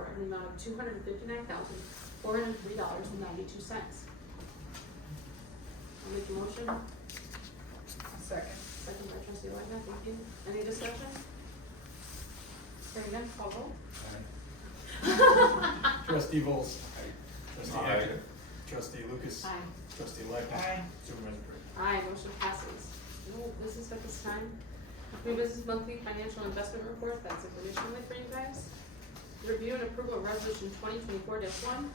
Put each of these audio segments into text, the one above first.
2024 in the amount of $259,403.92. I'll make a motion. Second. Second by trustee Lightner, thank you. Any discussion? Hearing none, call roll. Trustee Volz. Trustee Aye. Hackett. Trustee Lucas. Aye. Trustee Lightner. Aye. Supervisor Brady. Aye, motion passes. No business at this time. New business monthly financial investment report, that's information only for you guys. Review and approval of resolution 2024-1,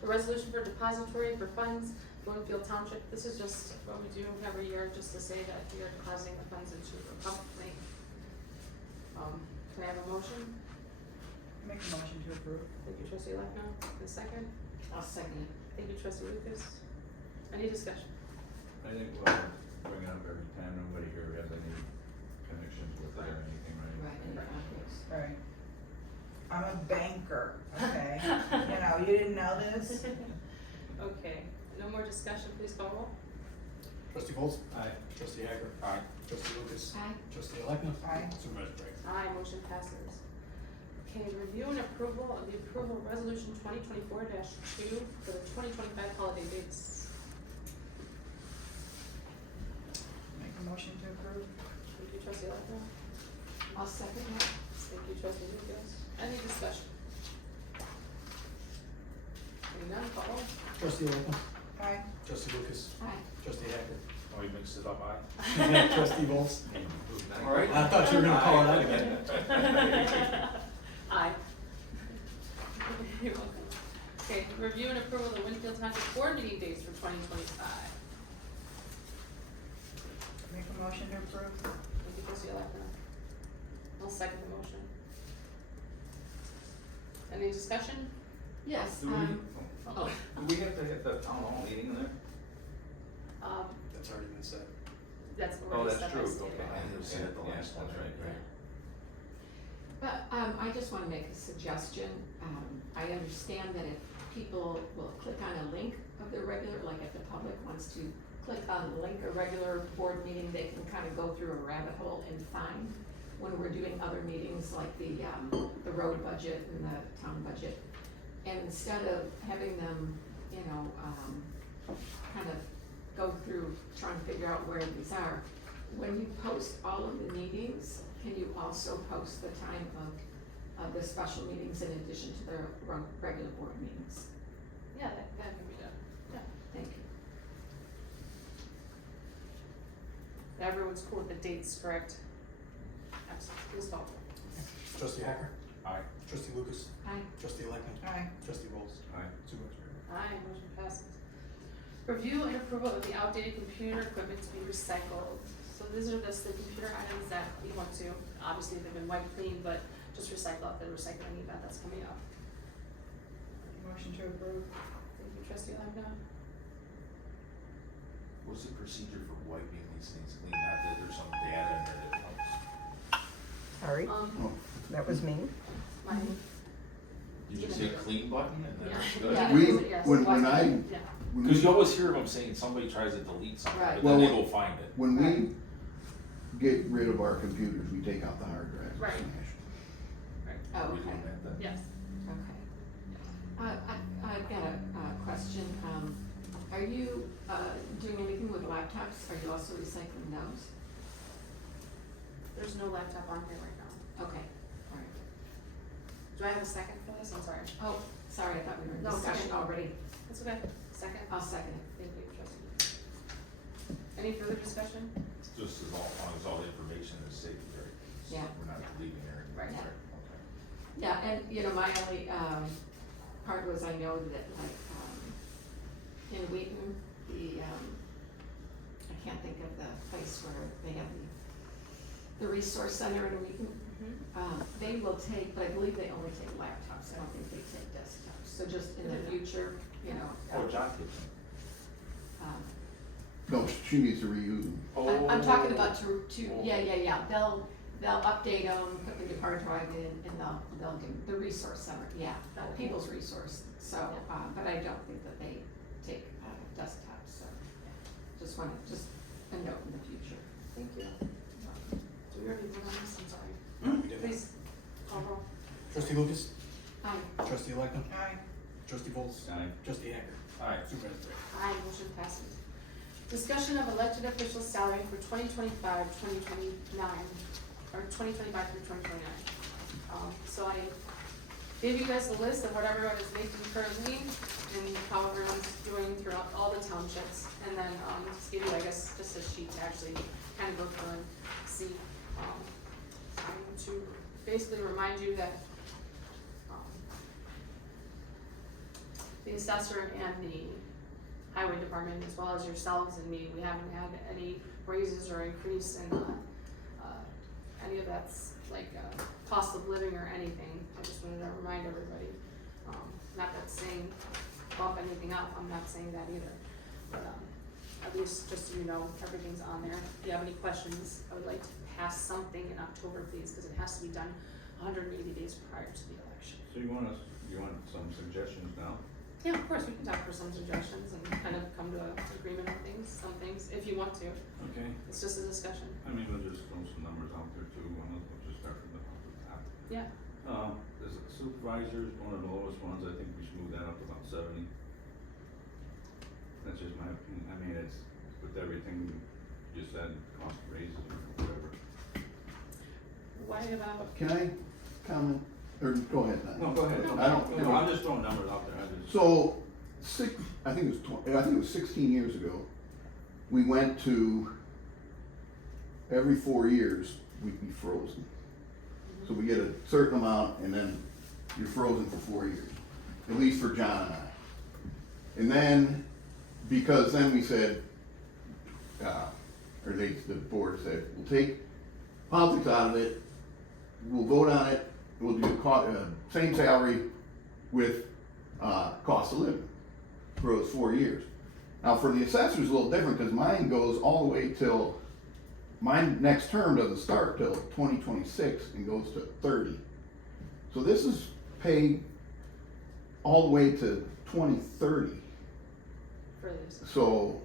the resolution for depository for funds, Winfield Township. This is just what we do every year, just to say that we are depositing the funds into the public bank. Can I have a motion? Make a motion to approve. Thank you, trustee Lechner. A second? I'll second it. Thank you, trustee Lucas. Any discussion? I think we'll bring it up every time, nobody here has any connections with it or anything, right? Right, any conflicts? Right. I'm a banker, okay? You know, you didn't know this? Okay, no more discussion, please call roll. Trustee Volz. Aye. Trustee Hackett. Aye. Trustee Lucas. Aye. Trustee Lightner. Aye. Supervisor Brady. Aye, motion passes. Okay, review and approval of the approval of resolution 2024-2 for the 2025 holiday dates. Make a motion to approve. Thank you, trustee Lechner. I'll second that. Thank you, trustee Lucas. Any discussion? Hearing none, call roll. Trustee Lightner. Aye. Trustee Lucas. Aye. Trustee Hackett. Oh, you mixed it up, aye? Trustee Volz. All right. I thought you were gonna call it out again. Aye. You're welcome. Okay, review and approval of the Winfield Township board meeting dates for 2025. Make a motion to approve. Thank you, trustee Lechner. I'll second the motion. Any discussion? Yes, Do we, oh. do we have to hit the town hall meeting there? That's already been said. That's Oh, already that's set by true, state okay. law. I didn't see it the last one, right, right. But, I just wanna make a suggestion. I understand that if people will click on a link of their regular, like if the public wants to click on a link, a regular board meeting, they can kind of go through a rabbit hole and find when we're doing other meetings like the road budget and the town budget. And instead of having them, you know, kind of go through, trying to figure out where these are, when you post all of the meetings, can you also post the time of the special meetings in addition to the regular board meetings? Yeah, that can be done. Yeah. Thank you. Everyone's cool with the dates, correct? Absolutely. Please call. Trustee Hacker. Aye. Trustee Lucas. Aye. Trustee Lightner. Aye. Trustee Volz. Aye. Supervisor Brady. Aye, motion passes. Review and approval of the outdated computer equipment to be recycled. So these are the computer items that we want to, obviously they've been wiped clean, but just recycle at the recycling event that's coming up. Motion to approve. Thank you, trustee Lagna. What's the procedure for wiping these things clean? Not that there's some data in there that helps. Sorry, that was me. My, Did you say clean button and then it's good? Yeah. We, Yes. when I, yeah, when Cause you we, always hear them saying somebody tries to delete something, Right. but then they Well, go find it. when we get rid of our computers, we take out the hard drives. and Right. smash them. Oh, Are we okay. doing that then? yes. Okay. I've got a question. Are you, doing anything with laptops? Are you also recycling those? There's no laptop on here right now. Okay, all right. Do I have a second for this? I'm sorry. Oh, sorry, I thought we were in No, discussion second. already. That's okay. Second? I'll second it. Thank you, trustee. Any further discussion? Just as long as all the information is safe, right? Yeah. We're not leaving there. Right. Yeah. Okay. Yeah, and, you know, my only, part was I know that like, in Wheaton, I can't think of the place where they have the resource center in Wheaton. They will take, but I believe they only take laptops, I don't think they take desktops, so just in the future, you know. Oh, John Kitchen. No, she needs to reuse them. I'm talking about yeah, they'll update them, put the new hard drive in, and they'll give the resource center, yeah, people's resource, so, but I don't think that they take, desktops, so. Just a note in the future. Thank you. Do we already vote on this? I'm sorry. No, we did not. Please, call roll. Trustee Lucas. Aye. Trustee Lightfoot. Aye. Trustee Bowles. Aye. Trustee Hacker. Aye. Supervisor Threat. Aye, motion passes. Discussion of elected official salary for 2025, 2029, or 2025 through 2029. So I gave you guys a list of what everyone is making currently and how everyone's doing throughout all the townships. And then, just give you, I guess, just a sheet to actually kind of go through and see. To basically remind you that, the assessor and the highway department, as well as yourselves and me, we haven't had any raises or increase in, any of that's like, cost of living or anything. I just wanted to remind everybody, not that saying bump anything up, I'm not saying that either. But, at least just so you know, everything's on there. If you have any questions, I would like to pass something in October, please, because it has to be done 180 days prior to the election. So you want some suggestions now? Yeah, of course, we can talk for some suggestions and kind of come to an agreement on things, some things, if you want to. Okay. It's just a discussion. I mean, we'll just throw some numbers out there too, we'll just start from the top. Yeah. As a supervisor, one of the lowest ones, I think we should move that up to about 70. That's just my opinion, I mean, it's, with everything you said, cost of raises or whatever. What about, Can I comment, or go ahead, Matt. No, go ahead. I don't- No, I'm just throwing numbers out there, So, I think it was 16 years ago, we went to, every 4 years, we'd be frozen. So we get a certain amount and then you're frozen for 4 years, at least for John and I. And then, because then we said, the board said, we'll take politics out of it, we'll vote on it, we'll do same salary with cost of living for those 4 years. Now for the assessors, a little different, because mine goes all the way till, mine next term doesn't start till 2026 and goes to 30. So this is paid all the way to 2030. for this? So,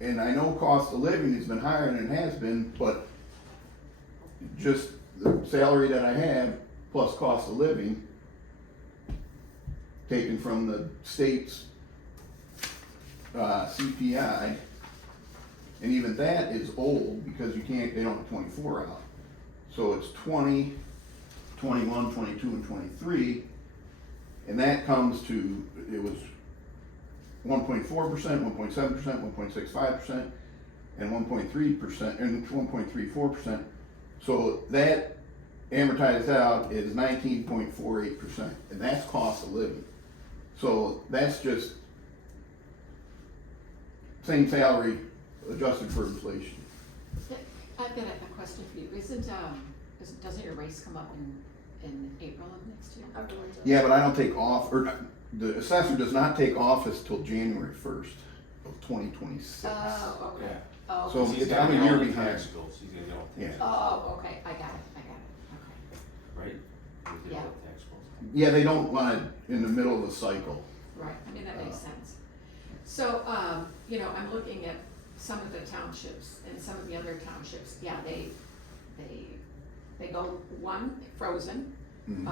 and I know cost of living has been higher than it has been, but just the salary that I have plus cost of living taken from the state's CPI, and even that is old because you can't, they don't have 24 out. So it's 20, 21, 22, and 23, and that comes to, it was 1.4%, 1.7%, 1.65%, and 1.3%, and 1.34%. So that amortized out is 19.48%, and that's cost of living. So that's just same salary adjusted for inflation. I've got a question for you. Doesn't your raise come up in April of next year? Everyone's up. Yeah, but I don't take off, or the assessor does not take office till January 1st of 2026. Oh, okay. Yeah. Oh, So okay. He's I'm gotta a get year all the behind. tax bills, he's gonna get all the tax Yeah. bills, Oh, okay, I got it, okay. right? He'll get all the tax bills. Yeah, they don't want it in the middle of the cycle. Right, I mean, that makes sense. So, I'm looking at some of the townships and some of the other townships, yeah, they go one, frozen. Mhm.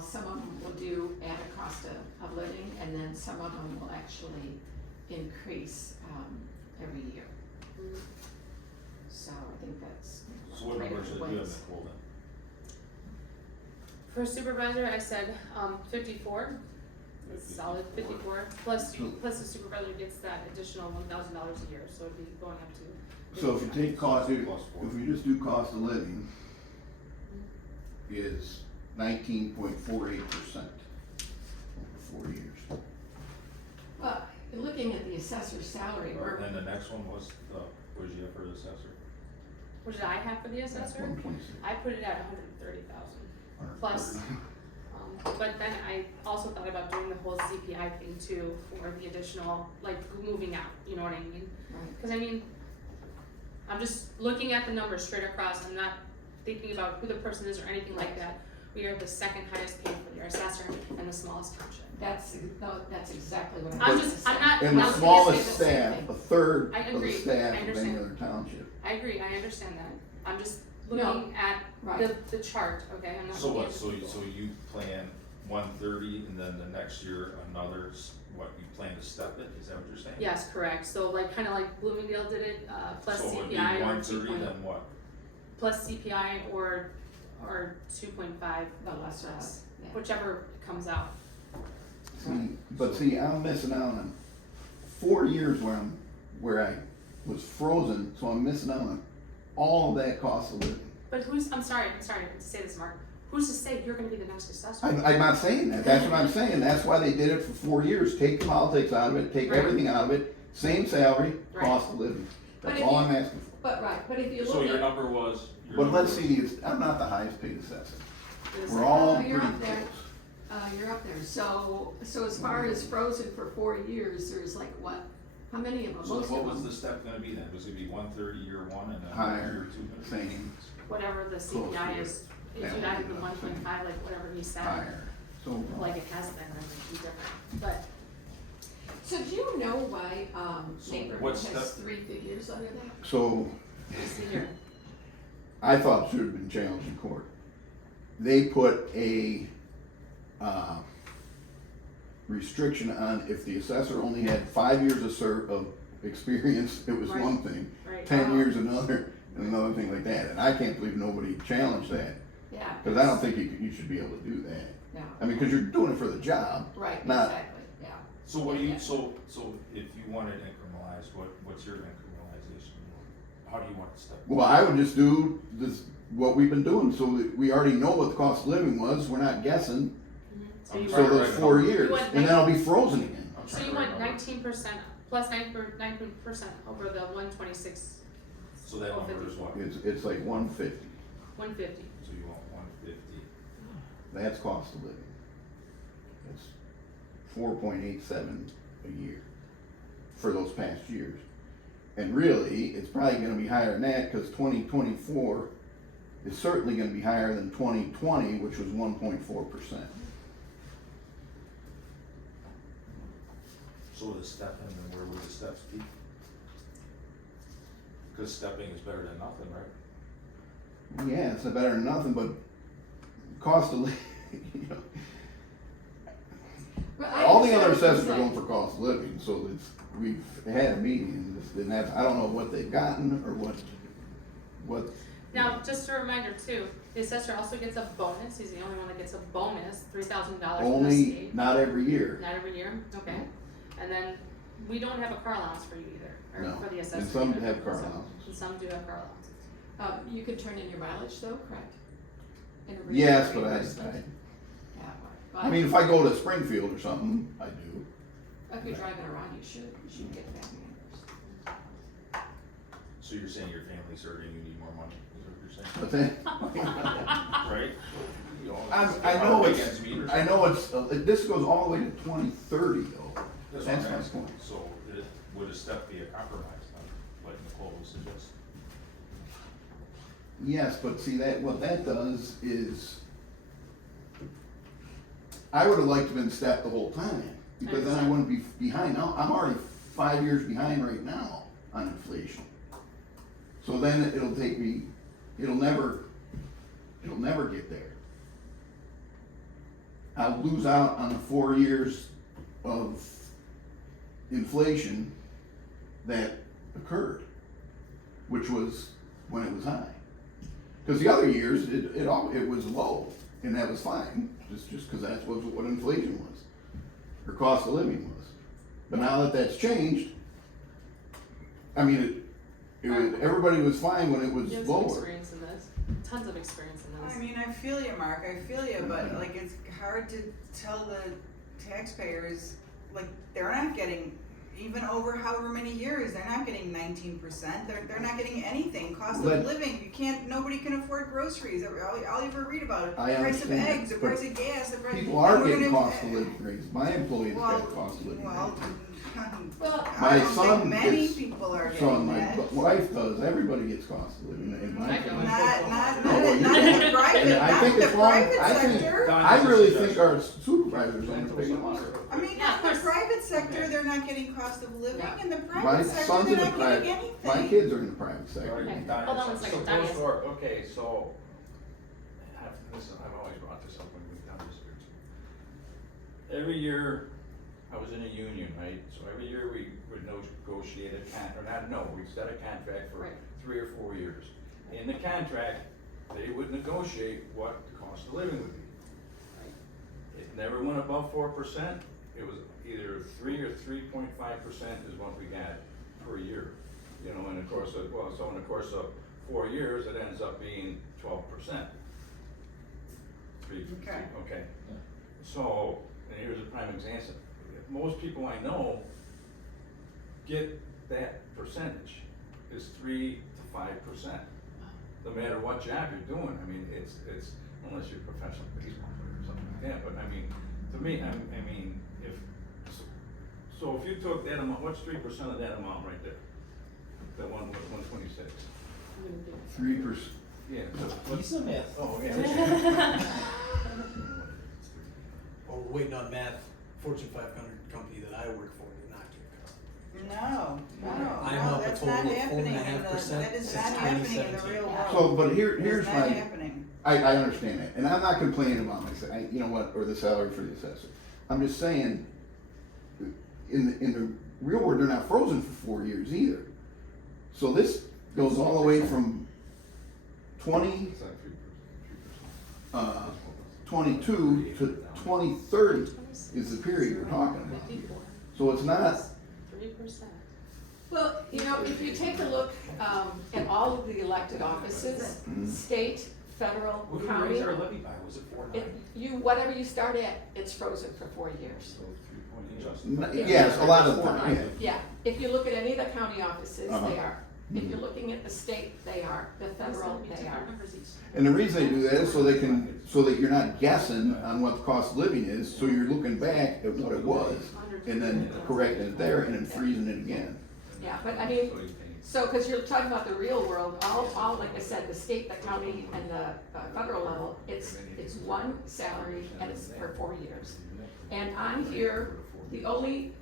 Some of them will do add a cost of living, and then some of them will actually increase, every year. Mhm. So I think that's. So what right number should away. we have, Nicole, then? For supervisor, I said, 54, it's solid, 54, plus the supervisor gets that additional $1,000 a year, so it'd be going up to. So if you take cost, if Plus 4. we just do cost of living, is 19.48% over 4 years. Well, looking at the assessor's salary, Or we're, then the next one was what did you have for the assessor? What did I have for the assessor? 126. I put it at 130,000. Plus, but then I also thought about doing the whole CPI thing too, for the additional, like, moving out, you know what I mean? right, Cause I mean, I'm just looking at the numbers straight across, I'm not thinking about who the person is or anything like that. We are the second highest paid for your assessor and the smallest township. that's exactly what I'm I was just, saying. I'm not, And not the saying smallest the same staff, thing. a third I of the agree. staff I of any understand. other township. I agree, I understand that, I'm just No. looking at Right. the chart, okay, I'm not So looking what, at the so people. you plan 130, and then the next year another, what, you plan to step it, is that what you're saying? Yes, correct, so like, kinda like Bloomingdale did it, plus So it would be CPI or 130, then what? plus CPI or 2.5, The lesser, less, yeah. whichever comes out. See, I'm missing out on 4 years where I was frozen, so I'm missing out on all of that cost of living. But I'm sorry to say this, Mark, who's to say you're gonna be the next assessor? I'm not saying that, that's what I'm saying, that's why they did it for 4 years, take the politics out of it, take Right. everything out of it, same salary, Right. cost of living. But That's if all you- I'm asking for. But if you So look your at, number was? your But number let's was- see, I'm not the highest paid assessor, Is we're it- all Oh, pretty you're close. up there. You're up there, so as far as frozen for 4 years, there's like what, how many of them, So most what of was them? the step gonna be then? Was it gonna be 130 year one and then Higher, year two? same, Whatever the Close CPI to is, if that you would add be the the 1.5, like whatever he said, higher, so. like it has been, then it'd be different, but So do you know why, So neighborhood what's has the- 3 figures under that? So, let's see here. I thought it should have been challenged in court. They put a, restriction on if the assessor only had 5 years of experience, it was Right. one thing, Right. 10 years another, and another thing like that, and I can't believe nobody challenged that, Yeah. cause I don't think you should be able to do that. Yeah, I mean, cause you're doing it for the job, right, Not- exactly, yeah. So what do Yeah. you, so if you wanted incrementalized, what's your incrementalization? How do you want it step? well, I would just do this, what we've been doing, so that we already know what the cost of living was, we're not guessing, So you so Right, want, those right. 4 You years, want and then I'll be frozen again. I'm so trying you to want remember. 19% plus 19% over the 126, So that number is what? It's like 150, 150. So you want 150. that's cost of living. That's 4.87 a year for those past years. And really, it's probably gonna be higher than that, cause 2024 is certainly gonna be higher than 2020, which was 1.4%. So with a step in, then where would the steps be? Cause stepping is better than nothing, right? Yeah, it's better than nothing, but cost of living, you know, Well, I all the other understand assessors are what going for cost of living, so we've had a meeting, and that's, I don't know what they've gotten, or what. Now, just a reminder too, the assessor also gets a bonus, he's the only one that gets a bonus, $3,000 from the Only, state. not every year. Not every year, okay. And then, we don't have a car allowance for you either, No. or for the And assessor. some either. have car So- allowances. And some do have car allowances. You can turn in your mileage though, correct? In a Yes, but reimbursement. Yeah, but I mean, if I go to Springfield or something, I do. if you're driving around, you should get that reimbursed. So you're saying your family's hurting, you need more money, is what you're saying? But then, Right? You know, I it's know hard it's, against me or I know it's, this goes all the way to 2030 though. That's That's what I'm my asking. point. So would a step be a compromise, like Nicole was suggesting? Yes, but see that, what that does is, I would have liked to have been stepped the whole time, because then I wouldn't be behind. Now, I'm already 5 years behind right now on inflation. So then it'll take me, it'll never get there. I'll lose out on the 4 years of inflation that occurred, which was when it was high. Cause the other years, it was low, and that was fine, just cause that's what inflation was, or cost of living was. But now that that's changed, I mean, everybody was fine when it was You have some lower. experience in this, tons of experience in this. I mean, I feel you, Mark, I feel you, but like, it's hard to tell the taxpayers, like, they're not getting, even over however many years, they're not getting 19%, they're not getting anything, cost But- of living, nobody can afford groceries, all you ever read about it, the I price of understand, eggs, the but price of gas, the price. People are and we're getting gonna- cost of living raises, my employees Well, get cost of living well, raises. Well, My I don't son think many gets- people are So getting my that. wife does, everybody gets cost of living in my I don't. family. Not No, well, in the private, I not think in the it's wrong. private I think- sector. I really think our supervisors underpay them. I mean, Yeah, of in the course. private sector, they're not getting cost of living, Yeah. in the My private sector, son's they're in the not private, getting anything. my kids are in the private sector. Okay, Diane, hold on one second, Diane. Okay, so, I've always brought this up when we've done this here too. every year, I was in a union, right? So every year we would negotiate a we set a contract for Right. 3 or 4 years. In the contract, they would negotiate what the cost of living would be. It never went above 4%. It was either 3 or 3.5% is what we got per year. You know, in the course of, so in the course of 4 years, it ends up being 12%. Okay. Okay. So, and here's a prime example. Most people I know get that percentage, is 3 to 5%. No matter what job you're doing, I mean, it's, unless you're a professional baseball player or something like that, but I mean, to me, I mean, so if you took that amount, what's 3% of that amount right there? The 126? 3%. Yeah. so He's a math. Oh, yeah. Oh, we're waiting on math, Fortune 500 company that I work for did not give No, I'm no, up a that's total not of happening in the, 4.5% that is not since happening in the 2017. real world. So, but It here's is not my, happening. I understand that, and I'm not complaining about myself, you know what, or the salary for the assessor. I'm just saying, in the real world, they're not frozen for 4 years either. So this goes all the way from 20, It's like 3%. 22 to 2030 is the period we're talking about. 54. So it's not, 3%. Well, you know, if you take a look, at all of the elected offices, state, federal, What did we county, raise our levy by, was it 4.9? whatever you start at, it's frozen for 4 years. So 3.8. yes, a lot of the time, yeah. Yeah, if you look at any of the county offices, Uh-huh. they are. If you're looking at the state, they are. The federal, they are. And the reason they do that is so they can, so that you're not guessing on what the cost of living is, so you're looking back at what it was, and then correcting it there, and then freezing it again. Yeah, but I mean, so, cause you're talking about the real world, all, like I said, the state, the county, and the federal level, it's one salary, and it's for 4 years. And on here, the only,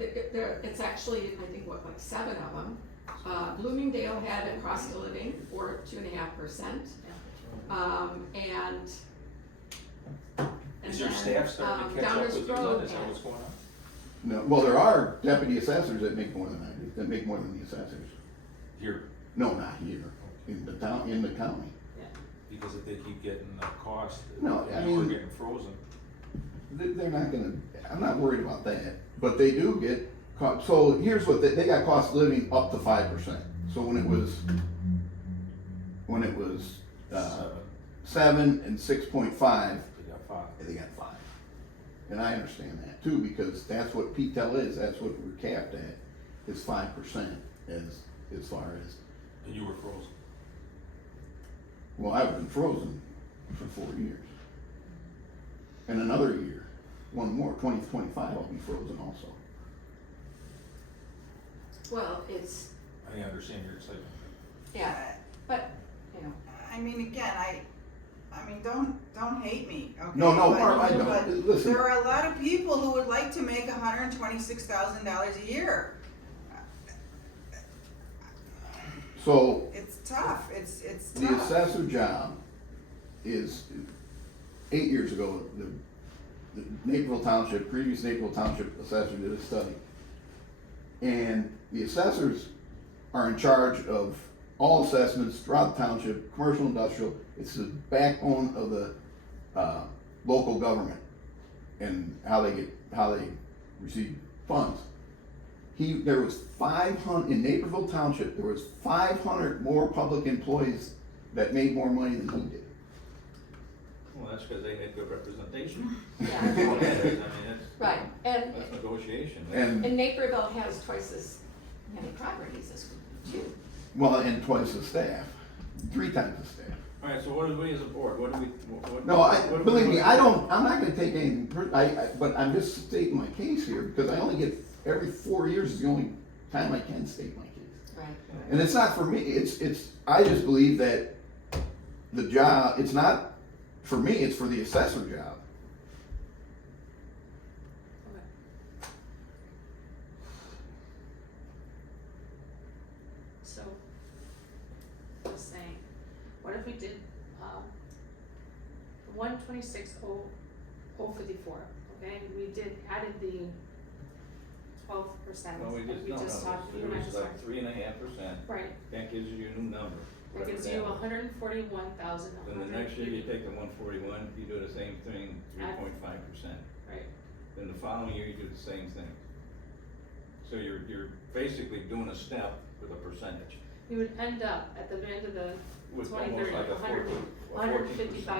it's actually, I think, what, like 7 of them. Bloomingdale had a cost of living for 2.5%. And Is your then, staff starting to catch up Downers with you, Grove then? Is that had- what's going on? No, well, there are deputy assessors that make more than I do, that make more than the assessors. Here, No, not here, in the county. because if they keep getting the cost, No, I we're mean- getting frozen. They're not gonna, I'm not worried about that, but they do get, so here's what, they got cost of living up to 5%. So when it was 7 and 6.5, They got 5. they got 5. And I understand that too, because that's what P-TEL is, that's what we're capped at, is 5% as far as, And you were frozen. well, I've been frozen for 4 years. And another year, one more, 2025, I'll be frozen also. well, it's, I understand your excitement. yeah, but, you know, I mean, again, I mean, don't hate me, okay? No, But- Barb, I but don't, listen. There are a lot of people who would like to make $126,000 a year. So, It's tough, it's the tough. assessor job is, 8 years ago, the Naperville Township, previous Naperville Township assessor did a study. And the assessors are in charge of all assessments throughout the township, commercial, industrial. It's the backbone of the, local government and how they receive funds. There was 500, in Naperville Township, there was 500 more public employees that made more money than he did. Well, that's because they had good representation. yeah, I mean, it's, right, and, that's negotiation. And, and Naperville has twice as many properties as we do. well, and twice the staff, 3 times the staff. All right, so what do we as a board, what do we, what? No, what do we believe me, want? I'm not gonna take anything, but I'm just stating my case here, because I only get, every 4 years is the only time I can state my case. Right. And it's not for me, it's, I just believe that the job, it's not, for me, it's for the assessor job. So, I was saying, what if we did, 126,054, okay, we added the 12%. No, we just talked, it you and I was just like talked. 3.5%, Right, that gives you your new number. that gives you 141,000. Then the next year you take the 141, you do the same thing, 3.5%. Right, Then the following year you do the same thing. So you're basically doing a step with a percentage, you would end up at the end of the with 2030, almost like a 14%. $155,000.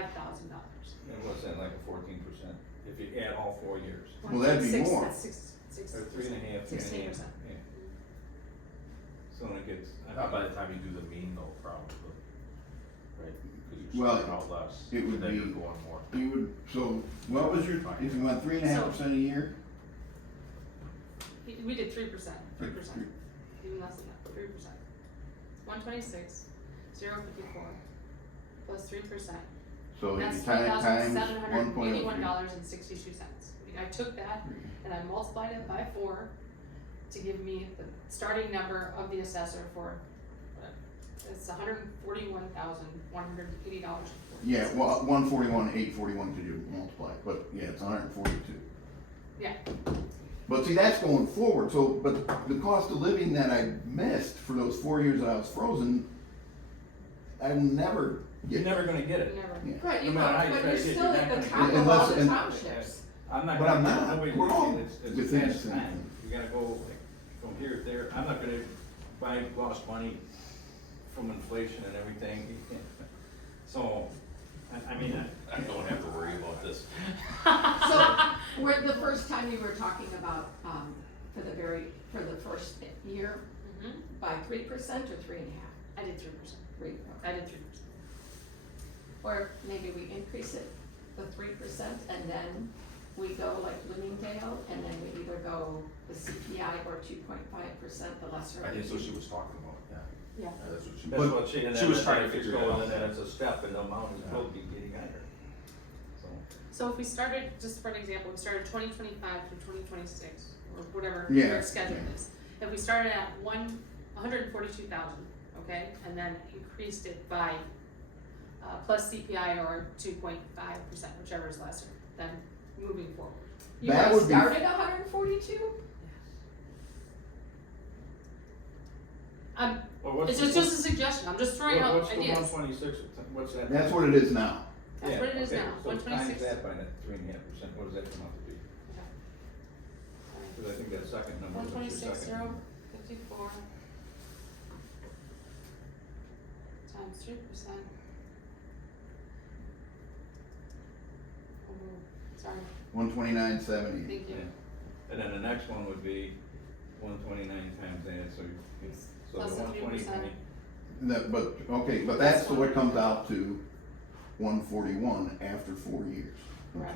And what's that, like a 14%, if you add all 4 years? Well, that'd be more. That's six. Or 3.5, 16%. yeah. So when it gets, Not by the time you do the mean though, probably, right? Cause you're Well, starting out less, it would and then you're be- going more. You would, so what was your, if you went 3.5% a year? We did 3%, even less than that, 3%. 126, 054, plus 3%. So That's you times $3,781.62. I took that and I multiplied it by 4 to give me the starting number of the assessor for, it's $141,180. Yeah, well, 141, 841 could you multiply, it, but yeah, it's 142. Yeah, But see, that's going forward, so, but the cost of living that I missed for those 4 years that I was frozen, I will never you're get. never gonna get it. never. Yeah. Right, you No matter how know, you but try you're to get, still you're at not the gonna top get of it. all the Unless- townships. I'm not But gonna I'm get it, not. nobody's We're all getting it, it's within a the fast same time. thing. You gotta go like from here to there, I'm not gonna buy lost money from inflation and everything, you can't. So, I mean, I don't have to worry about this. So, where the first time you were talking about, for the first year, Mhm. by 3% or 3.5%? I did 3%. 3, I did 3%. or maybe we increase it, the 3%, and then we go like Bloomingdale, and then we either go the CPI or 2.5%, the lesser. I of think the that's what two. she was talking about, yeah. Yeah. That's what she. that's what she, and She then was trying to if it's figure it going, out. and then it's a step, and the amount is probably getting higher, so. So if we started, just for an example, we started 2025 through 2026, or whatever Yeah, your schedule yeah. is. If we started at 142,000, okay, and then increased it by, plus CPI or 2.5%, whichever is lesser, then moving forward. You That guys would be- started 142? Well, what's It's the- just a suggestion, I'm just throwing out What's the ideas. 126, what's that? That's what it is now. That's Yeah, what it is okay, now, So 126. times that by that 3.5%, what does that come out to be? Cause I think that second number is your 126, second. 054 times 3%. Oh, sorry, 129.70. thank you. Yeah. And then the next one would be 129 times that, so you, so Plus the the 120. 3%. That, but, okay, but that's what comes out to 141 after 4 years, from Correct.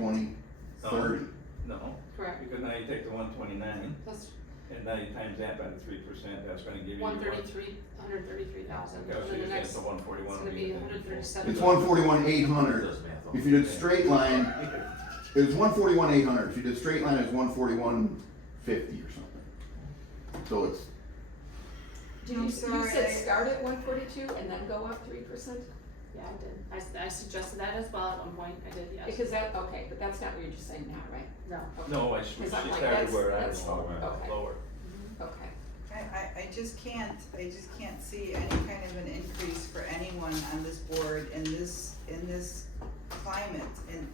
2030. No, Correct, because now you take the 129, plus and now you times that by the 3%, that's gonna give you. 133,000, Okay, so and then you're the saying next, the 141 it's would gonna be be the 137. It's 141,800. Does math on If you did straight line, it was 141,800. If you did straight line, it's 141,50 or something. So it's, Did I'm you sorry, said I- start at 142 and then go up 3%? Yeah, I did, I suggested that as well at one point, I did, yes. Because that, okay, but that's not what you're just saying now, right? No, Okay. No, she Is that started like that's- where I that's was lower, okay. lower. Okay. I just can't see any kind of an increase for anyone on this board in this climate, and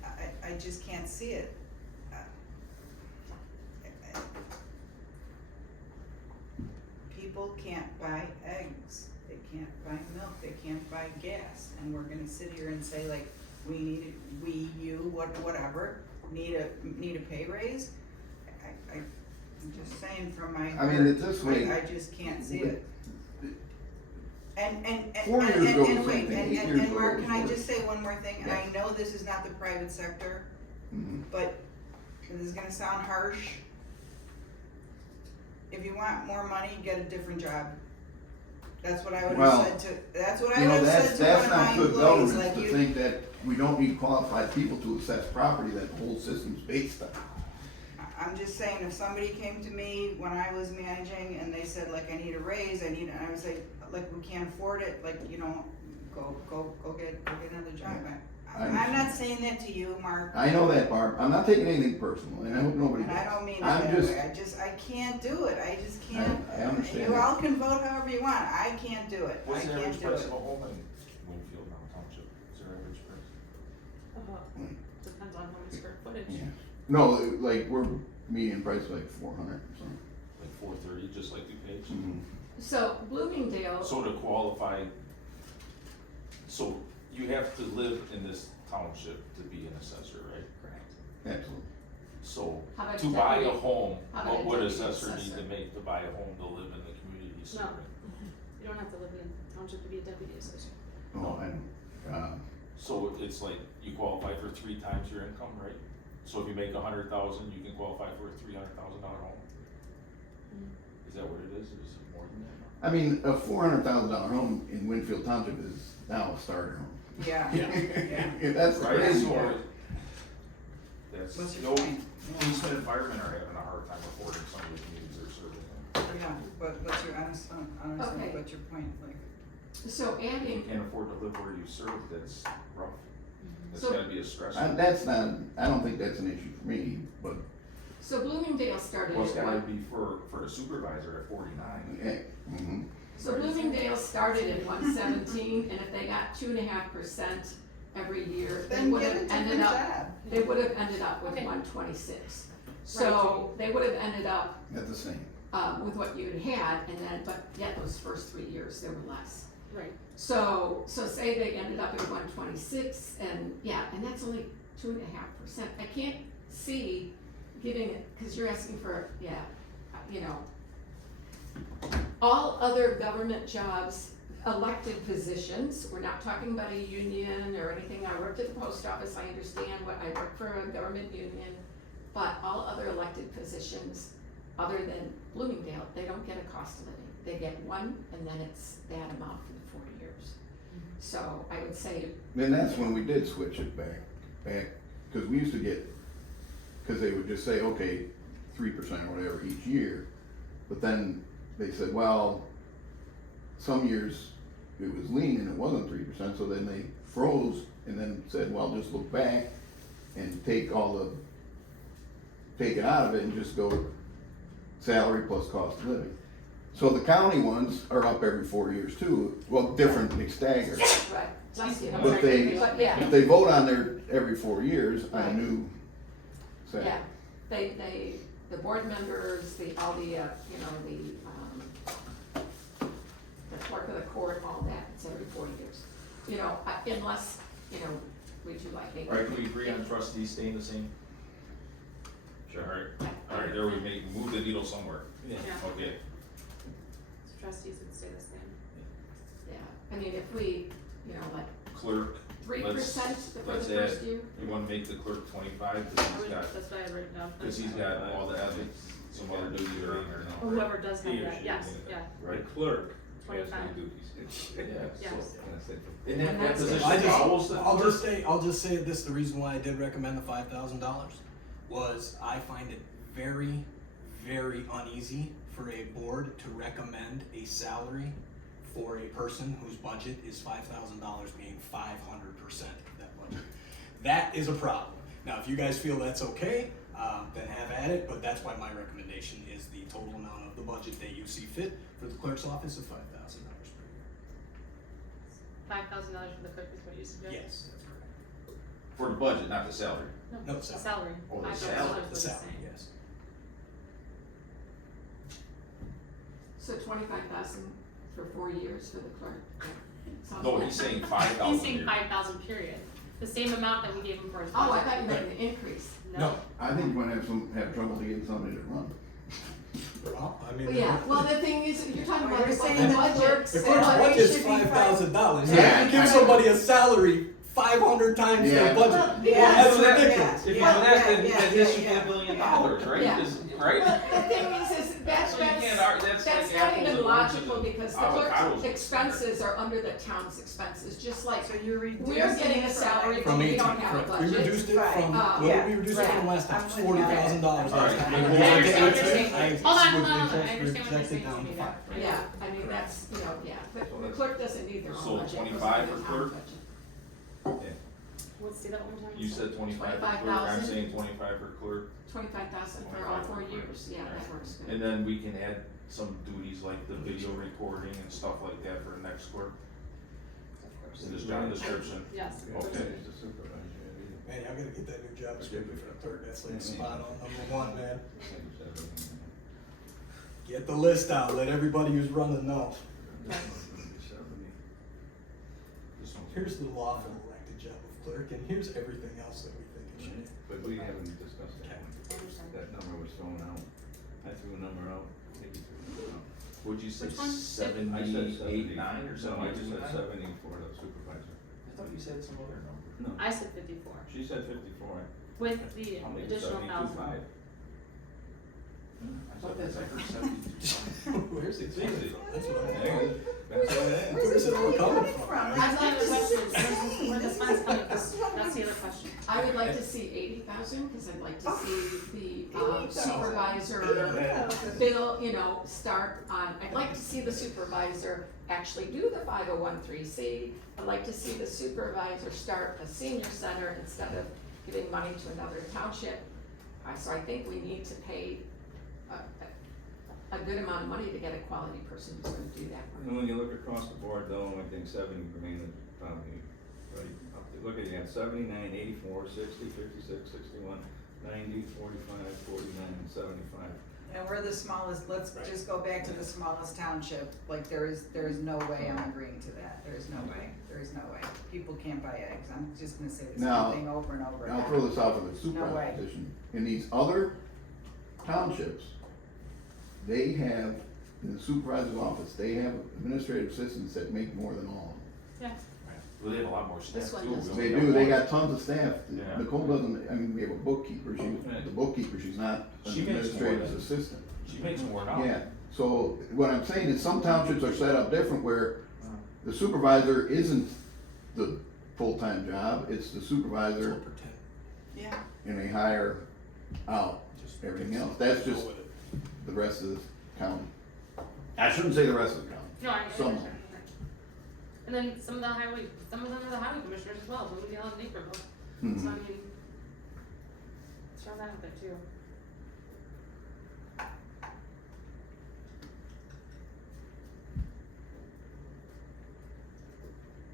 I just can't see it. People can't buy eggs, they can't buy milk, they can't buy gas, and we're gonna sit here and say like, whatever, need a pay raise? I'm just saying from my I heart, mean, it's this way. I just can't see it. And 4 years ago was and wait, something, 8 and years ago Mark, was can I worse. just say one more thing, and I Yes. know this is not the private sector, mhm. but this is gonna sound harsh. If you want more money, get a different job. That's what I would Well, have said to, that's what I You would know, have that's, said to that's one of my not good employees, governance like to you. think that we don't need qualified people to assess property that the whole system's based on. I'm just saying, if somebody came to me when I was managing and they said like, I need a raise, and I was like, we can't afford it, like, you know, go get another job. I'm not saying that to you, Mark, I know that, Barb, I'm not taking anything personal, and I hope nobody and I does. don't mean it I'm that just- way, I can't do it, I just can't. I understand You that. all can vote however you want, I can't do it, I What's the can't average do price it. of a home in Winfield now, Township? Is there average price? Depends on how many square footage. Yeah. No, like, we're median price like 400 or something. Like 430, just like DuPage? Mhm. So Bloomingdale, So to qualify, so you have to live in this township to be an assessor, right? correct. Absolutely. So How about to buy a deputy? home, How about what a would deputy assessor need assessor? to make to buy a home to live in the community you serve in? You don't have to live in a township to be a deputy assessor. Oh, I know. So it's like you qualify for 3 times your income, right? So if you make 100,000, you can qualify for a $300,000 home? Is that what it is, or is it more than that? I mean, a $400,000 home in Winfield Township is now a starter home. Yeah, Yeah. yeah. That's Right, crazy. so that's, What's you your know, point? policemen and firemen are having a hard time affording some of the communities they're serving in. Yeah, but what's your honestly, Okay. what's your point, like? So You adding, can't afford to live where you serve, that's rough. That's So- gotta be a stressor. That's not, I don't think that's an issue for me, but, so Bloomingdale started Well, it's at gotta one, be for the supervisor at 49. yeah. Mhm. so Bloomingdale started at 117, and if they got 2.5% every year, they Then would get a have different ended up, job. they would have ended up with Okay. 126. So they would have ended up, That's the same. with what you'd had, and then, but yet those first 3 years, there were less. Right. So say they ended up at 126, and yeah, and that's only 2.5%. I can't see giving it, cause you're asking for, yeah, you know. All other government jobs, elected positions, we're not talking about a union or anything. I worked at the post office, I understand what, I work for a government union. But all other elected positions, other than Bloomingdale, they don't get a cost of living. They get one, and then it's that amount for the 4 years. So I would say, Then that's when we did switch it back, cause we used to get, cause they would just say, okay, 3% or whatever each year. But then they said, well, some years it was lean and it wasn't 3%, so then they froze and then said, well, just look back and take it out of it and just go salary plus cost of living. So the county ones are up every 4 years too, well, differently staggered. right, bless you. But they, But yeah. if they vote on their every 4 years on a Right. new salary. Yeah, the board members, all the, you know, the clerk of the court, all that, it's every 4 years. You know, unless, you know, we do like maybe. Alright, can we agree on trustees staying the same? Sure, alright, there we move the needle somewhere. Yeah. Okay, So trustees would stay the same. Yeah, I mean, if we, you know, like clerk, 3% for the let's first add- year. you wanna make the clerk 25, I cause would, he's got, that's what I had written down. cause he's got all the ethics, some other duties or anything or no? Whoever does have He or that, she, yes, yeah, Right, Clerk. has 25. no duties. Yeah, Yes. so, And and that that's- position I just, follows the clerk? I'll just say this, the reason why I did recommend the $5,000 was I find it very, very uneasy for a board to recommend a salary for a person whose budget is $5,000 being 500% of that budget. That is a problem. Now, if you guys feel that's okay, then have at it, but that's why my recommendation is the total amount of the budget that you see fit for the clerk's office of $5,000 per $5,000 for the clerk is what you suggest? year. Yes, that's correct. For the budget, not the salary. No, The salary. salary, Oh, the $5,000 salary, for The the salary, same. yes. So 25,000 for 4 years for the clerk. Yeah. Sounds No, good. he's saying 5,000 He's saying here. 5,000 period, the same amount that we gave him for his Oh, I budget. thought you meant an increase. No. I think you're gonna have trouble to get somebody to run. Well, I mean. Well, yeah, well, the thing is, you're talking Well, about you're the saying the budget. clerk's The salary clerk's budget is should be $5,000. Yeah. You give somebody a salary 500 times Yeah. their budget. Well, Yeah. That's So that- ridiculous. If you Yeah, do that, then yeah, that yeah, should be yeah. $1 billion, right? Yeah. Right? But the thing is So you can't argue, that's like that's not apples even and logical oranges because the and clerk's avocados. expenses are under the town's expenses, just like So you're reducing. we're getting a it salary, From but we 18, don't have a correct. We budget. reduced it Right. from, what Yeah. did we reduce it from last time? I'm It's with you. $40,000 last Alright. time. I We understand wanted what to you're increase saying. it. I Hold on, would I project understand what you're it saying, down to Jamie, 5. there. Yeah, I mean, that's, yeah, but the clerk doesn't need their own So budget. it goes 25 under the for town clerk? budget. Yeah. Let's see that one more time. You said 25 for clerk, I'm 25,000. saying 25 for clerk, 25,000 for all 4 years, yeah, that works good. and then we can add some duties like the video recording and stuff like that for the next clerk, Of course. in this job description. Yes. Okay. He's a supervisor, yeah. Man, I'm gonna get that new job description for the clerk, that's like spot on, #1, man. Get the list out, let everybody who's running know. This one's- Here's the lawful elected job of clerk, and here's everything else that we think it should. But we haven't discussed that one. That number was thrown out. I threw a number out, Nikki threw a number out. Would you say Which one? I said 78, 9 or No, I something? just said 70 for the supervisor. I thought you said some other number. No, I said 54, she said 54. with the I'll make it additional 1,000. 72.5. I thought that's like 72. Where's it? It's easy. That's what I'm There saying. That's what it is. Where's it all coming from? That's the other question, where the funds coming from, that's the other question. I would like to see 80,000, cause I'd like to see the supervisor bill, you know, start on, I'd like to see the supervisor actually do the 501(c)(3). I'd like to see the supervisor start a senior center instead of giving money to another township. So I think we need to pay a good amount of money to get a quality person who's gonna do that work. And when you look across the board though, I think 70 remain is probably right up there. Look at, you got 79, 84, 60, 56, 61, 90, 45, 49, and 75. And we're the smallest, let's Right. just go back to the smallest township, like there is no way I'm agreeing to that, there is no way, there is no way. People can't buy eggs, I'm just gonna say the Now- same thing over and over And I'll again. throw this out for the No way. supervisor position. In these other townships, they have, in the supervisor's office, they have administrative assistants that make more than all of them. Well, they have a lot more staff This one too. does. We only They got do, they one. got tons of staff. Yeah. Nicole doesn't, I mean, we have a bookkeeper, the bookkeeper, she's not an She makes more administrative than- assistant. She makes more now. Yeah, so what I'm saying is some townships are set up different where the supervisor isn't the full-time job, it's the It's supervisor all pretend. Yeah, and they hire out Just everything fix it. else. That's Go just with it. the rest of the county. I shouldn't say the rest of the county. No, I Some. understand. And then some of them are the highway commissioners as well, but we all in Naperville, so I Mhm. mean, throw that out there too.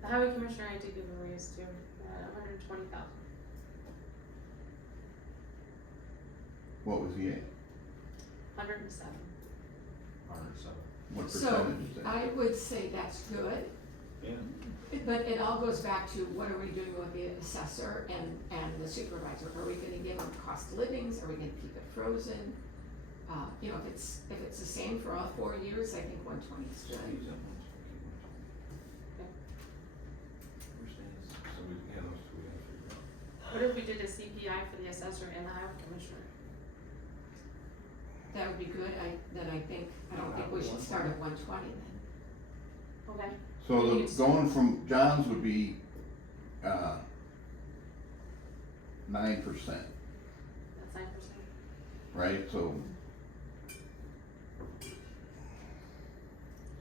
The highway commissioner, I did give a raise to, 120,000. What was he at? 107. 107. What So, percentage is that? I would say that's good, Yeah. but it all goes back to what are we doing with the assessor and the supervisor? Are we gonna give them cost of livings, are we gonna keep it frozen? You know, if it's the same for all 4 years, I think 120 is good. Squeeze up one, We're saying, so we, yeah, those two we gotta figure out. What if we did a CPI for the assessor and the highway commissioner? That would be good, I don't think we should start at 120 then. Okay, So the, going from John's would be, 9%, that's 9%. right? So,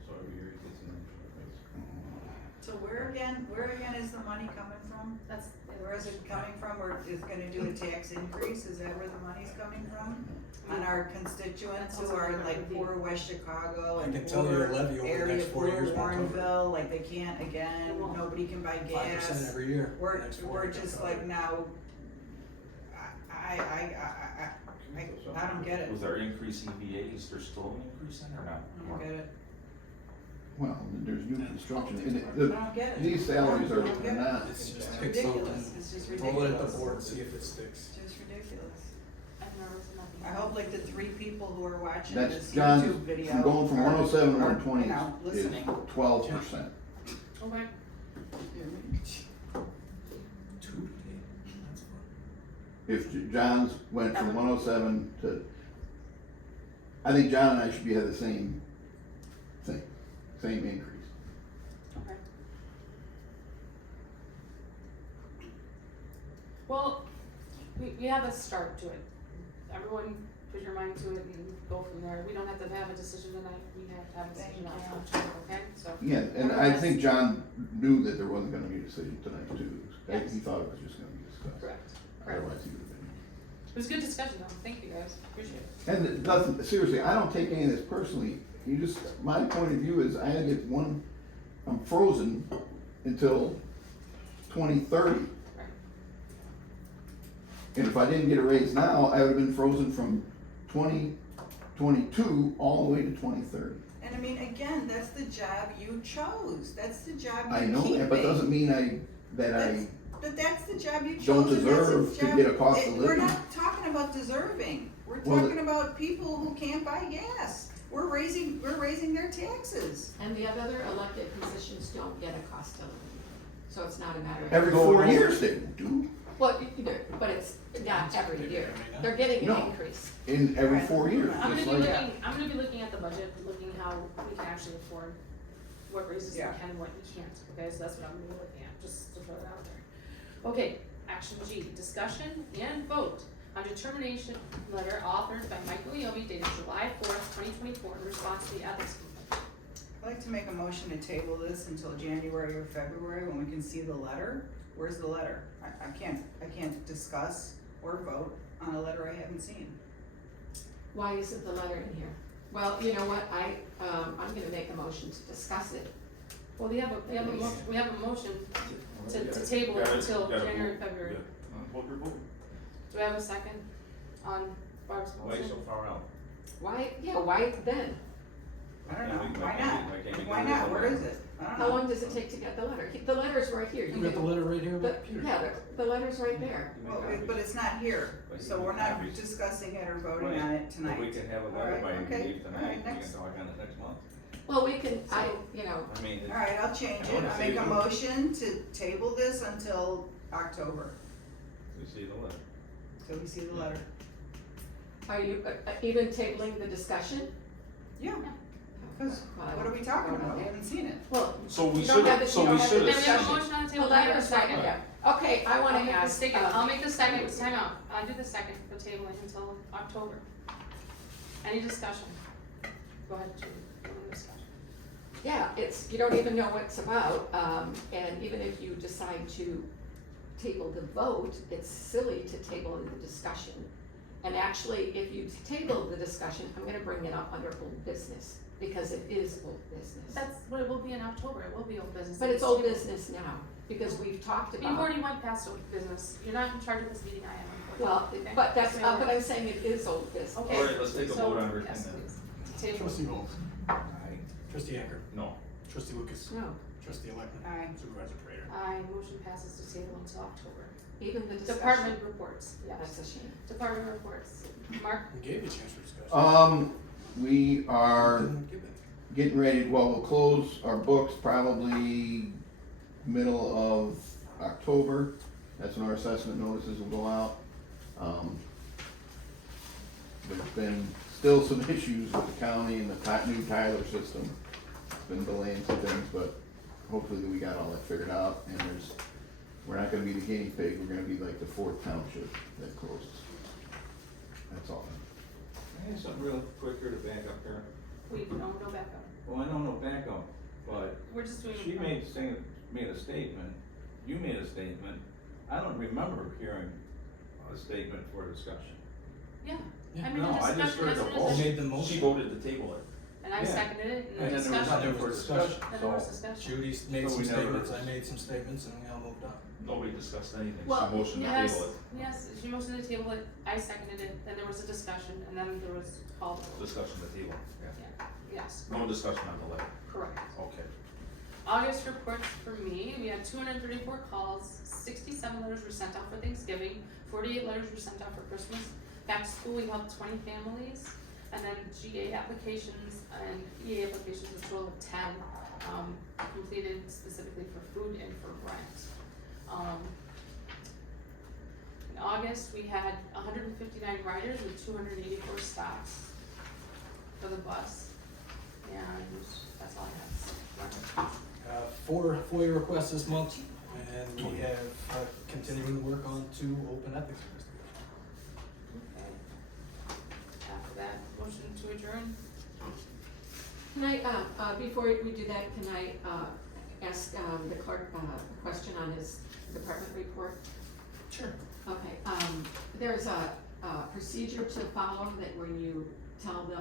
So every year it gets an extra raise. so where again is the money coming from? That's. Where is it coming from, or is it gonna do a tax increase, is that where the money's coming from? On our constituents who are like poor West Chicago I and can tell you poor a levy over the area, next 4 poor years won't cover it. Warrenville, like they can't, again, It won't. nobody can buy 5% gas. every year. We're, Next 4 we're years just won't like cover it. now, I don't get it, With our increasing VAs, there's still an increase in or not? I don't get it, well, there's new construction, and I don't get it. these salaries I are don't get it. not, It's just It's pick ridiculous, something, it's just throw it at the ridiculous, board and see if it sticks. it's just ridiculous. I've never seen nothing. I hope like the 3 people who are watching that's this John's, YouTube video. from going from are- 107 to are, 120 you know, is listening. 12%. Okay, 2, that's fun. If John's went from 107 to, I think John and I should be at the same thing, same increase. okay. Well, we have a start to it. Everyone put your mind to it and go from there. We don't have to have a decision tonight, we have to have a decision on Thank October, okay? So, Yeah, and I think John knew that there wasn't gonna be a decision tonight too. Yes. He thought it was just gonna be discussed. correct. Otherwise he would have been. It was a good discussion though, thank you guys, appreciate it. And it doesn't, seriously, I don't take any of this personally. You just, my point of view is I had to get one, I'm frozen until 2030. Right. And if I didn't get a raise now, I would have been frozen from 2022 all the way to 2030. And I mean, again, that's the job you chose, that's the job I you're know keeping. that, but doesn't mean that I But that's the job you chose. don't and that's deserve to job- get a cost of We're living. not talking about deserving, we're Well, talking about people who can't buy gas. We're raising their taxes. And the other elected positions don't get a cost of living, so it's not a matter of. every 4 years they do. Well, but it's not every year, they're getting No. an increase. In every Right. 4 years, I'm just gonna be like, looking, I'm gonna be looking at the budget, looking how we can actually afford what raises we Yeah. can and what we can't, okay, so that's what I'm gonna be looking at, just to throw it out there. Okay, action G, discussion and vote on determination letter authored by Michael Yobi dated July 4th, 2024, in response to the ethics complaint. I'd like to make a motion to table this until January or February when we can see the letter. Where's the letter? I can't discuss or vote on a letter I haven't seen. Why isn't the letter in here? Well, you know what, I'm gonna make a motion to discuss it. Well, we have a motion to table it until January, February. Hold your vote. Do I have a second on Barb's Why motion? so far out? Why then? I don't Yeah, know, we- why I not? can't Why not, where is it? I don't How know. long does it take to get the letter? The letter's right here. You You got the can- letter right here on the the- computer. Yeah, the letter's right there. Well, but it's not here, so we're not discussing it or voting on it tonight. But we can have a letter Alright, by okay, leave tonight, alright, we can next. talk on it next month. Well, we can, So- I mean, Alright, I'll change I it. wanna I'll see make a you. motion to table this until October, we see the letter. till we see the letter. Are you even tabling the discussion? Yeah, cause Well, I what are don't- we talking I don't about? We know. haven't seen it. Well, So we You don't have should, the- so you we don't have should the Then have. we have a discussion. motion on the the table, we have a letter's right second. there. Okay, I wanna I'll make the ask, second, I'll make the second, time out, I'll do the second for tabling until October. Any discussion? Go ahead, Judy, any discussion? yeah, you don't even know what it's about, and even if you decide to table the vote, it's silly to table in the discussion. And actually, if you table the discussion, I'm gonna bring it up under old business, because it is old business. That's what it will be in October, it will be old business. But it's old business now, because we've talked You've about, already went past old business, you're not in charge of this meeting, I am, well, unfortunately. Okay? but that's So- not what I'm saying, it is old business. Okay. Alright, let's take a So, vote on everything yes, then. please. To table. Trustee Bowles, Aye. trustee Anker, No. trustee Lucas, No, trustee Electman, Aye. supervisor Prater. Aye, motion passes to table until October. even the discussion. Department reports, That's yes, a shame. department reports, Mark, We gave you a chance for discussion. We are Didn't give it. getting ready, well, we'll close our books probably middle of October. That's when our assessment notices will go out. There's been still some issues with the county and the new Tyler system. It's been delaying some things, but hopefully we got all that figured out, and we're not gonna be the guinea pig, we're gonna be like the fourth township that closes. That's all. I have something real quick here to back up here. we, no backup, Well, I know no backup, but we're just doing. she made a statement, you made a statement. I don't remember hearing a statement for discussion. Yeah, Yeah. I mean, No, the I just discussion, heard that's the what vote. it You is. made the She motion. voted to table it. And I Yeah. seconded it, and And the then there was discussion, nothing for discussion, then there was so discussion. Judy made So some we never- statements, I made some statements, and we all moved on. Nobody discussed anything, Well, she motioned to yes, table it. yes, she motioned to table it, I seconded it, then there was a discussion, and then there was called a vote. Discussion to table, yeah. Yeah, yes, No discussion on the letter, correct. okay. August reports for me, we had 234 calls, 67 letters were sent out for Thanksgiving, 48 letters were sent out for Christmas. Back to school, we helped 20 families, and then GA applications and EA applications, a total of 10, completed specifically for food and for rent. In August, we had 159 riders with 284 stops for the bus, and that's all I have. Four FOIA requests this month, and we have, continuing to work on 2 open ethics investigations. after that, motion to adjourn. Can I, before we do that, can I, ask, the clerk, a question on his department report? Sure. Okay, there's a procedure to follow that when you tell the,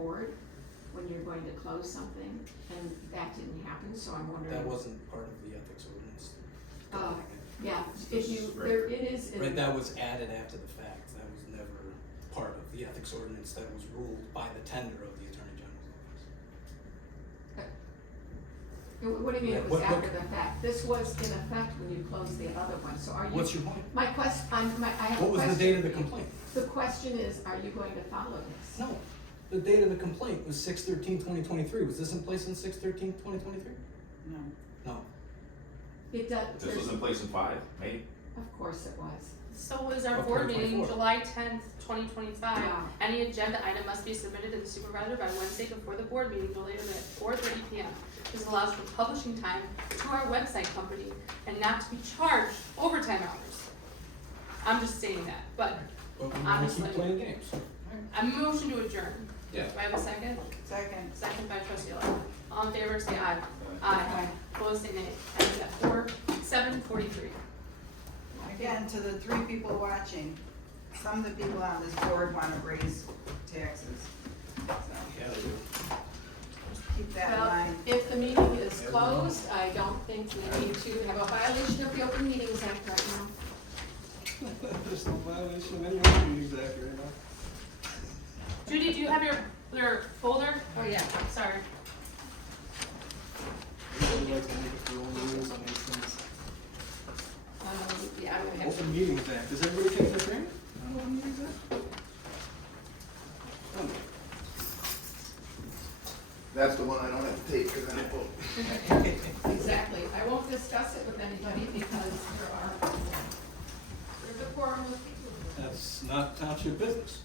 board when you're going to close something, and that didn't happen, so I'm wondering. That wasn't part of the ethics ordinance. Oh, yeah, if you, there, it is in. Right, that was added after the fact, that was never part of the ethics ordinance, that was ruled by the tender of the Attorney General's office. What do you mean it Yeah, was what- after the fact? This was in effect when you closed the other one, so are you? What's your point? My I have a question. What was the date of the complaint? The question is, are you going to follow this? No, the date of the complaint was 6/13/2023. Was this in place on 6/13/2023? No. No. It does, This was in place in 5, May. of course it was. So was our Of board meeting 2024. July 10th, 2025. Yeah. Any agenda item must be submitted to the supervisor by Wednesday before the board meeting, no later than 4:30 p.m. This allows for publishing time to our website company and not to be charged overtime hours. I'm just stating that, but But we want to Honestly. keep playing games. I motion to adjourn. Yeah. Do I have a second? Second. Second by trustee Lyle. All in favor, say aye. Aye. Opposed, say nay. And it's at 7:43. Again, to the 3 people watching, some of the people on this board wanna raise taxes. So, Yeah, they do. keep that in Well, mind. if the meeting is closed, I don't think we need to have a violation of the Open Meetings Act right now. There's no violation of any other meetings act right now. Judy, do you have your folder? Oh, yeah. Sorry. Would you like to make it for own rules on these things? Yeah, I'm gonna have. Open Meetings Act, does everybody take their training? On Open Meetings Act? Okay. That's the one I don't have to take, cause I didn't vote. Exactly. I won't discuss it with anybody because there's a quorum of people. That's not township business.